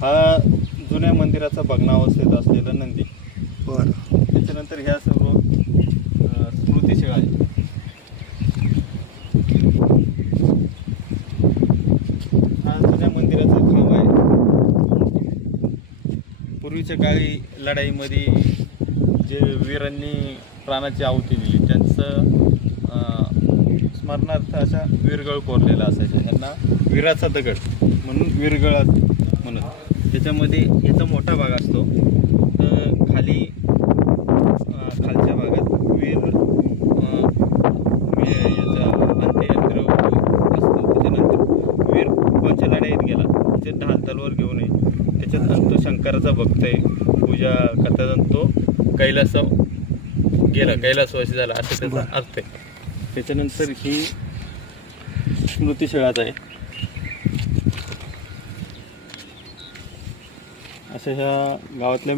हा जुन्या मंदिराचा भग्नावस्थेत असलेला नंदी. बरं. त्याच्यानंतर ह्या सर्व स्मृतिशिळा आहे. हा जुन्या मंदिराचा खांब आहे. पूर्वीच्या काळी लढाईमध्ये जे वीरांनी प्राणाची आहुती दिली त्यांचं स्मरणार्थ अशा वीरगळ कोरलेला असायचा. त्यांना वीराचा दगड म्हणून वीरगळ म्हणत. त्याच्यामध्ये याचा मोठा भाग असतो. तर खाली खालच्या भागात वीर याचा अंत्ययंत्र असतं. त्याच्यानंतर वीर कोणत्या लढाईत गेला त्याच्यात ढाल तलवार घेऊन ये. त्याच्यात तो शंकराचा भक्त आहे. पूजा करताना तो कैलास गेला, कैलासवासी झाला असं त्याचा अर्थ आहे. त्याच्यानंतर ही स्मृतिशिळाच आहे. अशा ह्या गावातल्या